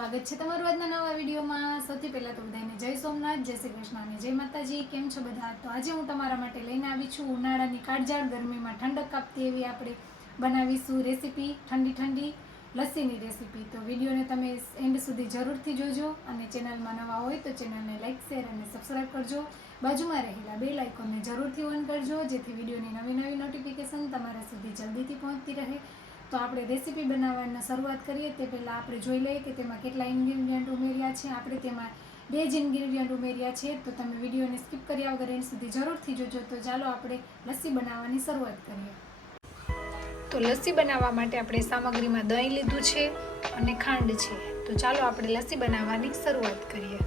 સ્વાગત છે તમારું આજના નવા વિડીયોમાં। સૌથી પહેલાં તો બધાને જય સોમનાથ, જય શ્રી કૃષ્ણ અને જય માતાજી। કેમ છો બધા? તો આજે હું તમારા માટે લઈને આવી છું ઉનાળાની કાળઝાળ ગરમીમાં ઠંડક આપતી એવી આપણે બનાવીશું રેસીપી, ઠંડી ઠંડી લસ્સીની રેસીપી। તો વિડીયોને તમે એન્ડ સુધી જરૂરથી જોજો અને ચેનલમાં નવા હોય તો ચેનલને લાઇક, શેર અને સબસ્ક્રાઈબ કરજો। બાજુમાં રહેલા બેલ આઇકોનને જરૂરથી ઓન કરજો જેથી વિડીયોની નવી નવી નોટિફિકેશન તમારા સુધી જલ્દીથી પહોંચતી રહે। તો આપણે રેસીપી બનાવવાની શરૂઆત કરીએ તે પહેલાં આપણે જોઈ લઈએ કે તેમાં કેટલા ઇન્ગ્રીડિયન્ટ ઉમેર્યા છે। આપણે તેમાં 2 જ ઇન્ગ્રીડિયન્ટ ઉમેર્યા છે, તો તમે વિડીયોને સ્કીપ કર્યા વગર એન્ડ સુધી જરૂરથી જોજો। તો ચાલો આપણે લસ્સી બનાવવાની શરૂઆત કરીએ। તો લસ્સી બનાવવા માટે આપણે સામગ્રીમાં દહીં લીધું છે અને ખાંડ છે। તો ચાલો આપણે લસ્સી બનાવવાની શરૂઆત કરીએ।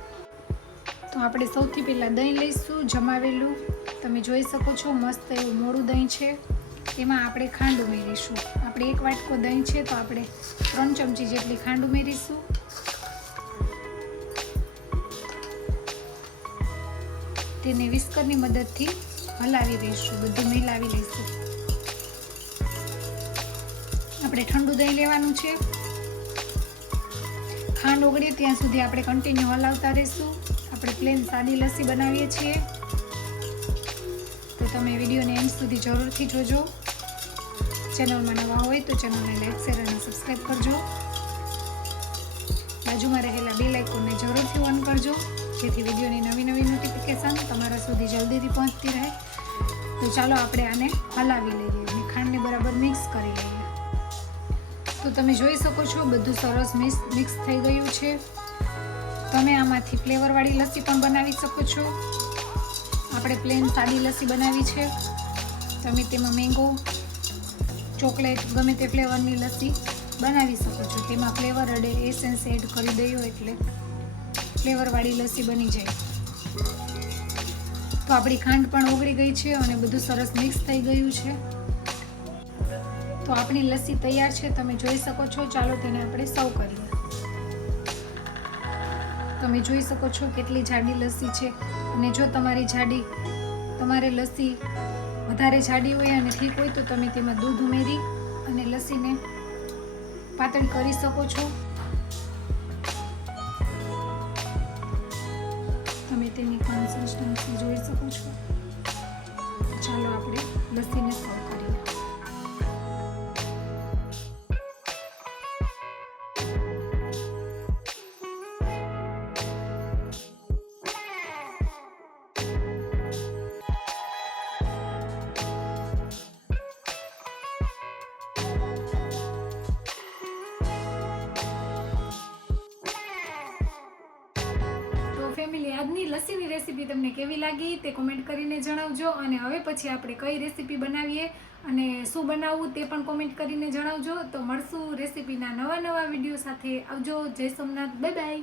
તો આપણે સૌથી પહેલાં દહીં લઈશું જમાવેલું। તમે જોઈ શકો છો મસ્ત એવું મોડું દહીં છે। તેમાં આપણે ખાંડ ઉમેરીશું। આપણે 1 વાટકો દહીં છે તો આપણે 3 ચમચી જેટલી ખાંડ ઉમેરીશું। તેને વિસ્કરની મદદથી હલાવી દઈશું, બધું મિલાવી લઈશું। આપણે ઠંડુ દહીં લેવાનું છે। ખાંડ ઓગળે ત્યાં સુધી આપણે કન્ટિન્યુ હલાવતા રહીશું। આપણે પ્લેન સાદી લસ્સી બનાવીએ છીએ, તો તમે વિડીયોને એન્ડ સુધી જરૂરથી જોજો। ચેનલમાં નવા હોય તો ચેનલને લાઇક, શેર અને સબસ્ક્રાઈબ કરજો। બાજુમાં રહેલા બેલ આઇકોનને જરૂરથી ઓન કરજો જેથી વિડીયોની નવી નવી નોટિફિકેશન તમારા સુધી જલ્દીથી પહોંચતી રહે। તો ચાલો આપણે આને હલાવી લઈએ અને ખાંડને બરાબર મિક્સ કરી લઈએ। તો તમે જોઈ શકો છો બધું સરસ મિક્સ થઈ ગયું છે। તમે આમાંથી ફ્લેવરવાળી લસ્સી પણ બનાવી શકો છો। આપણે પ્લેન સાદી લસ્સી બનાવી છે, તમે તેમાં મેંગો, ચોકલેટ ગમે તે ફ્લેવરની લસ્સી બનાવી શકો છો। તેમાં ફ્લેવર એસેન્સ એડ કરી દઈએ એટલે ફ્લેવરવાળી લસ્સી બની જાય। તો આપણી ખાંડ પણ ઓગળી ગઈ છે અને બધું સરસ મિક્સ થઈ ગયું છે। તો આપણી લસ્સી તૈયાર છે, તમે જોઈ શકો છો। ચાલો તેને આપણે સર્વ કરીએ। તમે જોઈ શકો છો કેટલી જાડી લસ્સી છે, અને જો તમારે લસ્સી વધારે જાડી હોય અને ઠીક હોય તો તમે તેમાં દૂધ ઉમેરી અને લસ્સીને પાતળી કરી શકો છો। તમે તેની કન્સિસ્ટન્સી જોઈ શકો છો। ચાલો આપણે લસ્સીને સર્વ કરીએ। ફેમિલી, આજની લસ્સીની રેસીપી તમને કેવી લાગી તે કોમેન્ટ કરીને જણાવજો। અને હવે પછી આપણે કઈ રેસીપી બનાવીએ અને શું બનાવવું તે પણ કોમેન્ટ કરીને જણાવજો। તો મળશું રેસીપીના નવા વિડીયો સાથે। આવજો, જય સોમનાથ, બાય બાય।